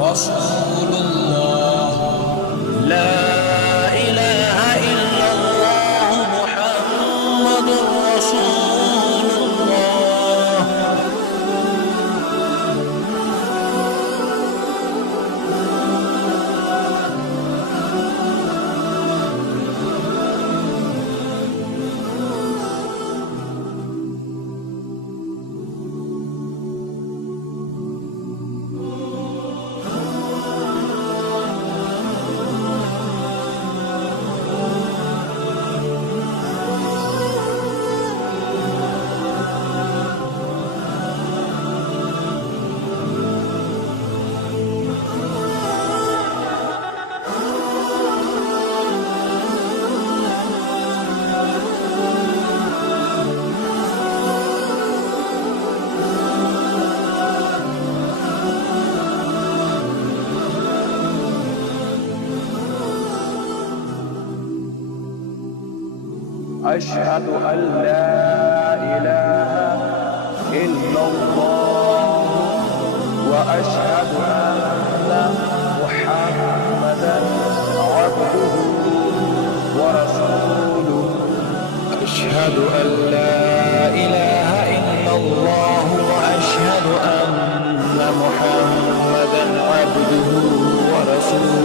رسول الله لا إله إلا الله محمد رسول الله أشهد أن لا إله إلا الله وأشهد أن محمدا عبده ورسوله. أشهد أن لا إله إلا الله وأشهد أن محمدا عبده ورسوله.